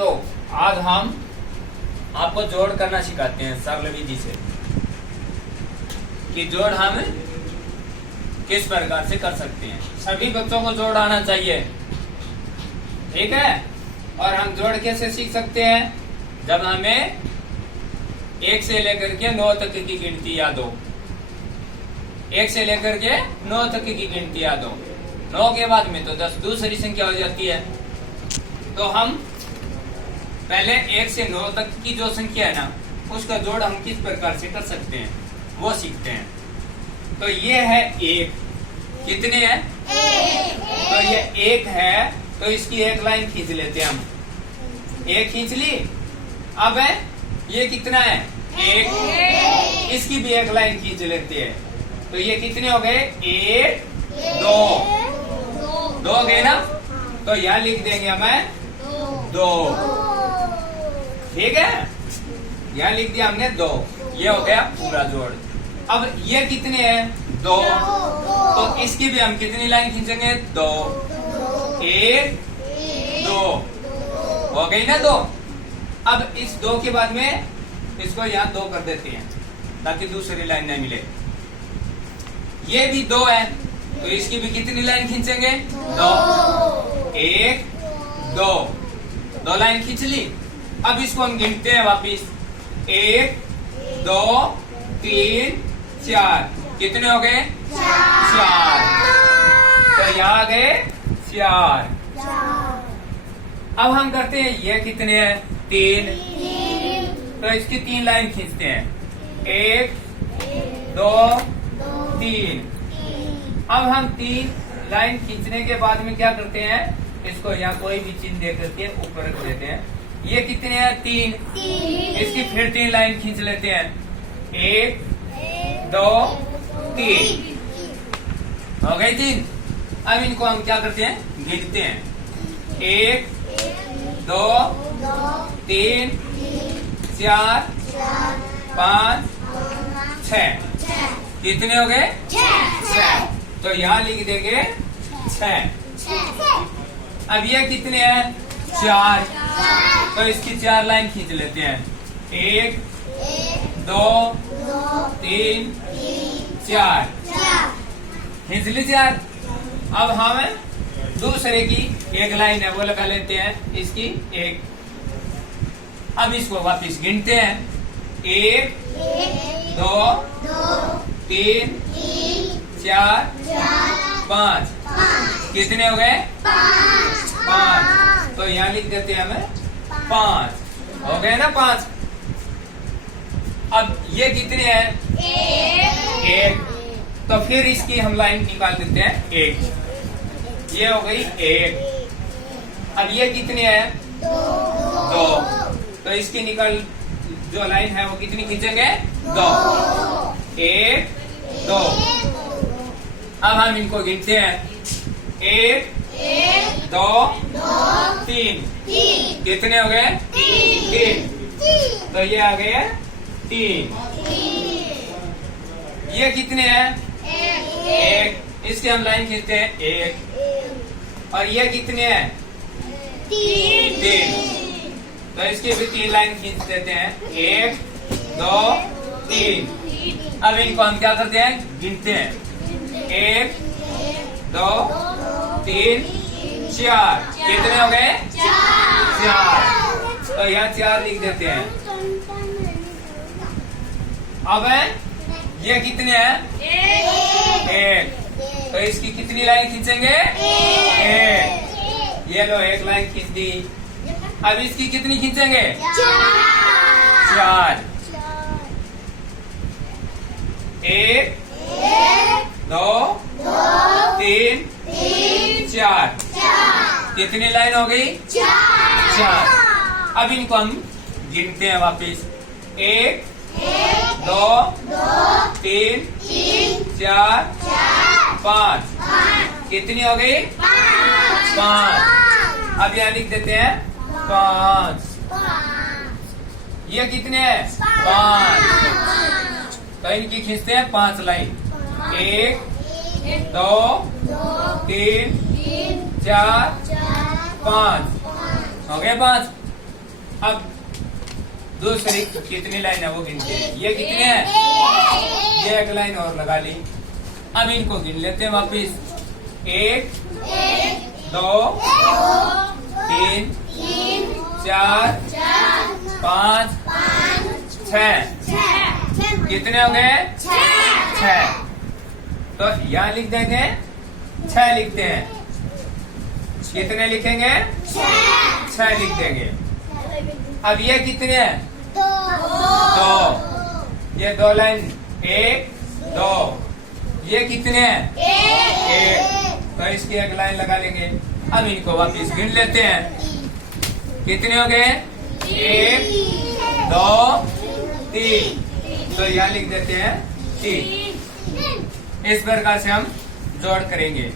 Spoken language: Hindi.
दोस्तों, आज हम आपको जोड़ करना सिखाते हैं सरल विधि से कि जोड़ हम किस प्रकार से कर सकते हैं। सभी बच्चों को जोड़ आना चाहिए, ठीक है। और हम जोड़ कैसे सीख सकते हैं? जब हमें 1 से लेकर के 9 तक की गिनती याद हो। 1 से लेकर के 9 तक की गिनती याद हो। 9 के बाद में तो 10 दूसरी संख्या हो जाती है। तो हम पहले 1 से 9 तक की जो संख्या है ना, उसका जोड़ हम किस प्रकार से कर सकते हैं वो सीखते हैं। तो ये है 1, कितने हैं? 1। तो ये 1 है, तो इसकी एक लाइन खींच लेते हैं हम। 1 खींच ली। अब है ये कितना है? 1। इसकी भी एक लाइन खींच लेते हैं। तो ये कितने हो गए? 1, 2 हो गए ना। तो यहाँ लिख देंगे हमें 2, ठीक है। यहाँ लिख दिया हमने 2। ये हो गया पूरा जोड़। अब ये कितने हैं? 2। तो इसकी भी हम कितनी लाइन खींचेंगे? 2, 1, 2 हो गई ना 2। अब इस 2 के बाद में इसको यहाँ 2 कर देते हैं ताकि दूसरी लाइन नहीं मिले। ये भी 2 है, तो इसकी भी कितनी लाइन खींचेंगे? 2, 1, 2 लाइन खींच ली। अब इसको हम गिनते हैं वापिस। 1, 2, 3, 4 कितने हो गए? 4। तो यहाँ आ गए 4। अब हम करते हैं ये कितने हैं? 3। तो इसकी 3 लाइन खींचते हैं। 1, 2, 3। अब हम 3 लाइन खींचने के बाद में क्या करते हैं? इसको यहाँ कोई भी चिन्ह दे करके ऊपर रख देते हैं। ये कितने हैं? 3। इसकी फिर 3 लाइन खींच लेते हैं। 1, 2, 3 हो गई 3। अब इनको हम क्या करते हैं? गिनते हैं। 1, 2, 3, 4, 5, 6 कितने हो गए? 6। तो यहाँ लिख देंगे 6। अब ये कितने हैं? 4। तो इसकी 4 लाइन खींच लेते हैं। 1, 2, 3, 4 खींच ली 4। अब हम दूसरे की एक लाइन है वो लगा लेते हैं, इसकी 1। अब इसको वापिस गिनते हैं। 1, 2, 3, 4, 5 कितने हो गए? 5। तो यहाँ लिख देते हैं हमें 5 हो गए ना 5। अब ये कितने हैं? 1। तो फिर इसकी हम लाइन निकाल देते हैं 1। ये हो गई 1। अब ये कितने हैं? 2। तो इसकी निकल जो लाइन है वो कितनी खींचेंगे? 2, 1, 2। अब हम इनको गिनते हैं। 1, 2, 3 कितने हो गए? 3। तो ये आ गए 3। ये कितने हैं? 1। इसकी हम लाइन खींचते हैं 1। और ये कितने हैं? 3। तो इसकी भी 3 लाइन खींच देते हैं। 1, 2, 3। अब इनको हम क्या करते हैं? गिनते हैं। 1, 2, 3, 4 कितने हो गए? 4। तो यहाँ 4 लिख देते हैं। अब ये कितने हैं? 1। तो इसकी कितनी लाइन खींचेंगे? 1। ये लो 1 लाइन खींच दी। अब इसकी कितनी खींचेंगे? 4। 1, 2, 3, 4 कितनी लाइन हो गई? 4। अब इनको हम गिनते हैं वापिस। 1, 2, 3, 4, 5 कितनी हो गई? 5। अब यहाँ लिख देते हैं 5। ये कितने हैं? 5। तो इनकी खींचते हैं 5 लाइन। 1, 2, 3, 4, 5 हो गए 5। अब दूसरी कितनी लाइन है वो गिनते हैं। ये कितने हैं? ये एक लाइन और लगा ली। अब इनको गिन लेते हैं वापिस। 1 2 3 4 5 6। कितने हो गए? 6। तो यहाँ लिख देंगे 6 लिखते हैं। कितने लिखेंगे? 6 लिख देंगे। अब ये कितने हैं? 2। ये 2 लाइन 1 2। ये कितने हैं? 1। तो इसकी एक लाइन लगा लेंगे। अब इनको वापिस गिन लेते हैं। कितने हो गए? 1 2 3। तो यहाँ लिख देते हैं 3। इस प्रकार से हम जोड़ करेंगे।